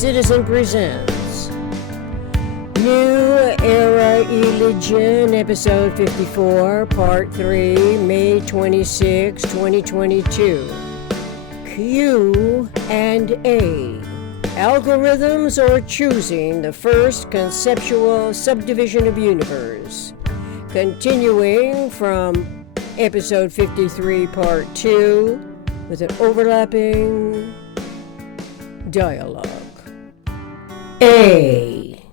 Citizen presents New Era Religion, Episode 54, Part 3, May 26, 2022. Q and A. Algorithms are choosing the first conceptual subdivision of universe. Continuing from Episode 53, Part 2, with an overlapping dialogue. A.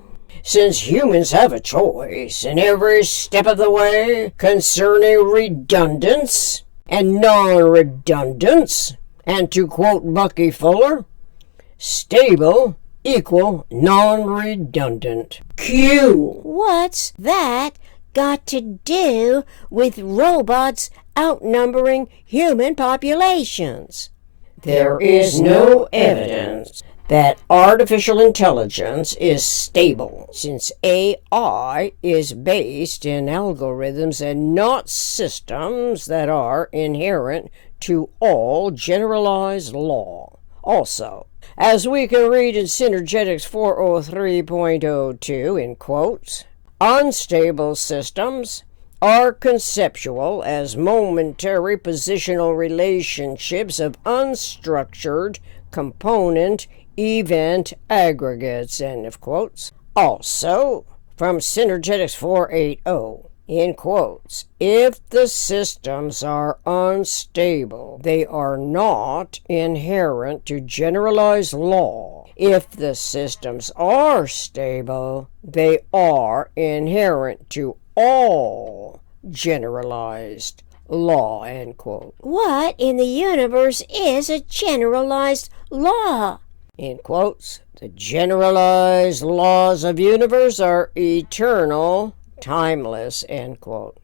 Since humans have a choice in every step of the way concerning redundance and non-redundance, and to quote Bucky Fuller, stable equal non-redundant. Q. What's that got to do with robots outnumbering human populations? There is no evidence that artificial intelligence is stable, since AI is based in algorithms and not systems that are inherent to all generalized law. Also, as we can read in Synergetics 403.02 in quotes, unstable systems are conceptual as momentary positional relationships of unstructured component event aggregates, end of quotes. Also, from Synergetics 480, in quotes, if the systems are unstable, they are not inherent to generalized law. If the systems are stable, they are inherent to all generalized law, end quote. What in the universe is a generalized law? In quotes, the generalized laws of universe are eternal, timeless, end quote.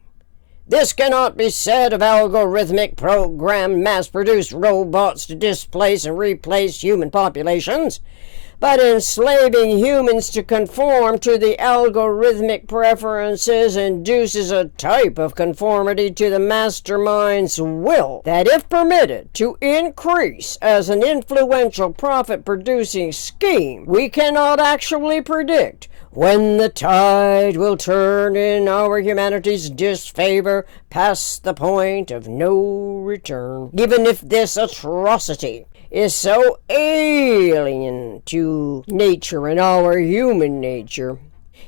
This cannot be said of algorithmic programmed mass-produced robots to displace and replace human populations, but enslaving humans to conform to the algorithmic preferences induces a type of conformity to the mastermind's will that, if permitted to increase as an influential profit-producing scheme, we cannot actually predict when the tide will turn in our humanity's disfavor past the point of no return. Even if this atrocity is so alien to nature and our human nature,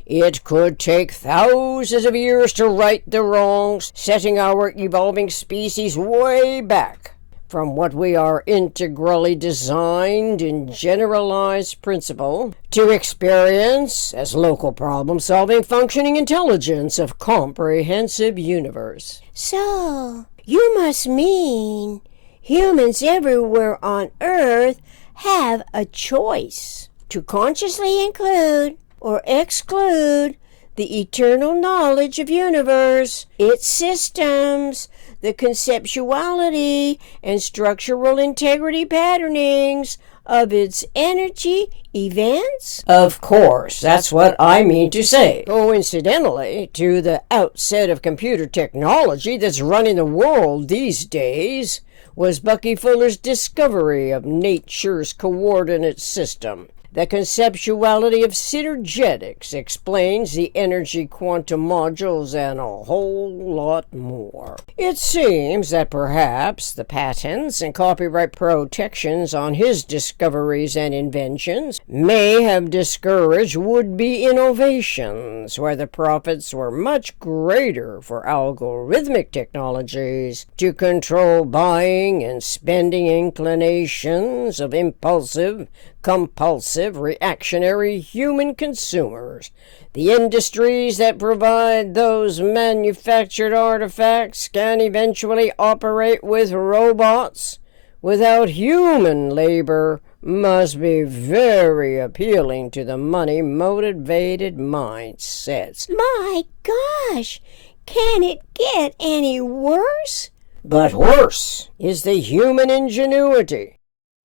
it could take thousands of years to right the wrongs, setting our evolving species way back from what we are integrally designed in generalized principle to experience as local problem-solving functioning intelligence of comprehensive universe. So, you must mean humans everywhere on Earth have a choice to consciously include or exclude the eternal knowledge of universe, its systems, the conceptuality and structural integrity patternings of its energy events? Of course, that's what I mean to say. Coincidentally, to the outset of computer technology that's running the world these days was Bucky Fuller's discovery of nature's coordinate system. The conceptuality of Synergetics explains the energy quantum modules and a whole lot more. It seems that perhaps the patents and copyright protections on his discoveries and inventions may have discouraged would-be innovations where the profits were much greater for algorithmic technologies to control buying and spending inclinations of impulsive, compulsive, reactionary human consumers. The industries that provide those manufactured artifacts can eventually operate with robots without human labor must be very appealing to the money-motivated mindsets. My gosh, can it get any worse? But worse is the human ingenuity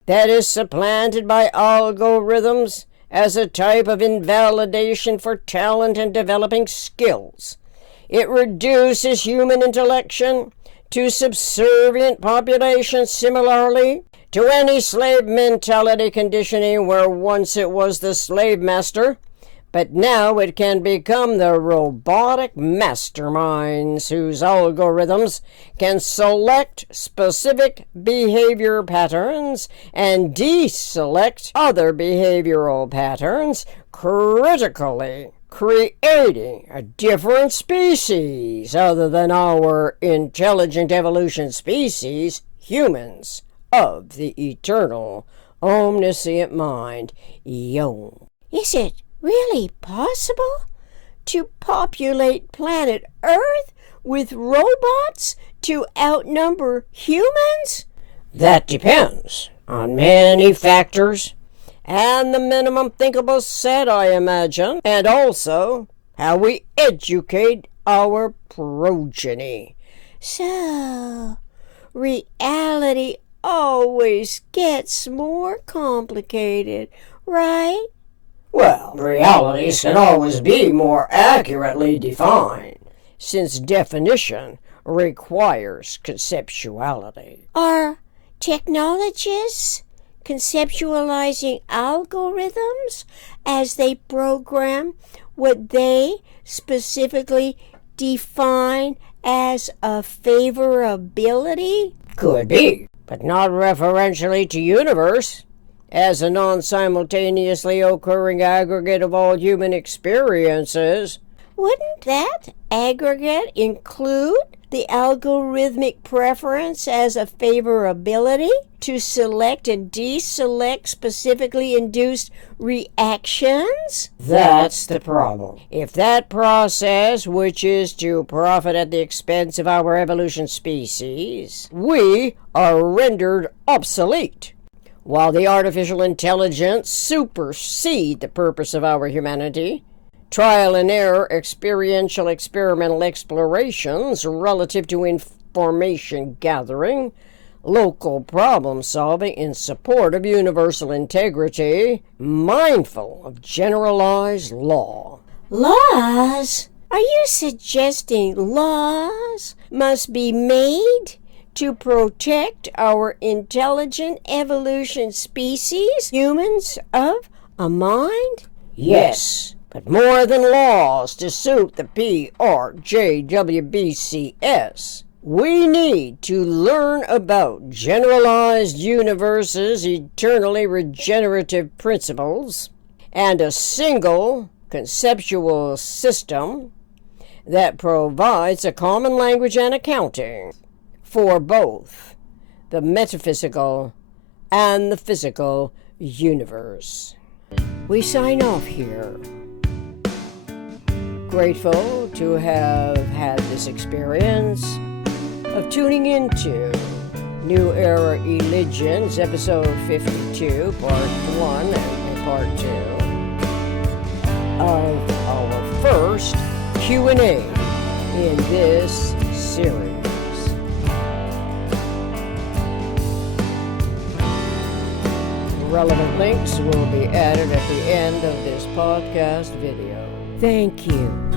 that is supplanted by algorithms as a type of invalidation for talent and developing skills. It reduces human intellection to subservient populations similarly to any slave mentality conditioning where once it was the slave master, but now it can become the robotic masterminds whose algorithms can select specific behavior patterns and deselect other behavioral patterns, critically creating a different species other than our intelligent evolution species, humans, of the eternal, omniscient mind, Yo. Is it really possible to populate planet Earth with robots to outnumber humans? That depends on many factors, and the minimum thinkable set, I imagine, and also how we educate our progeny. So, reality always gets more complicated, right? Well, realities can always be more accurately defined, since definition requires conceptuality. Are technologists conceptualizing algorithms as they program what they specifically define as a favorability? Could be, but not referentially to universe, as a non-simultaneously occurring aggregate of all human experiences. Wouldn't that aggregate include the algorithmic preference as a favorability to select and deselect specifically induced reactions? That's the problem. If that process, which is to profit at the expense of our evolution species, we are rendered obsolete, while the artificial intelligence supersede the purpose of our humanity, trial and error, experiential experimental explorations relative to information gathering, local problem solving in support of universal integrity, mindful of generalized law. Laws? Are you suggesting laws must be made to protect our intelligent evolution species, humans of a mind? Yes, but more than laws to suit the PRJWBCS. We need to learn about generalized universes' eternally regenerative principles and a single conceptual system that provides a common language and accounting for both the metaphysical and the physical universe. We sign off here. Grateful to have had this experience of tuning into New Era Religions, episode 52, part 1 and part 2 of our first Q&A in this series. Relevant links will be added at the end of this podcast video. Thank you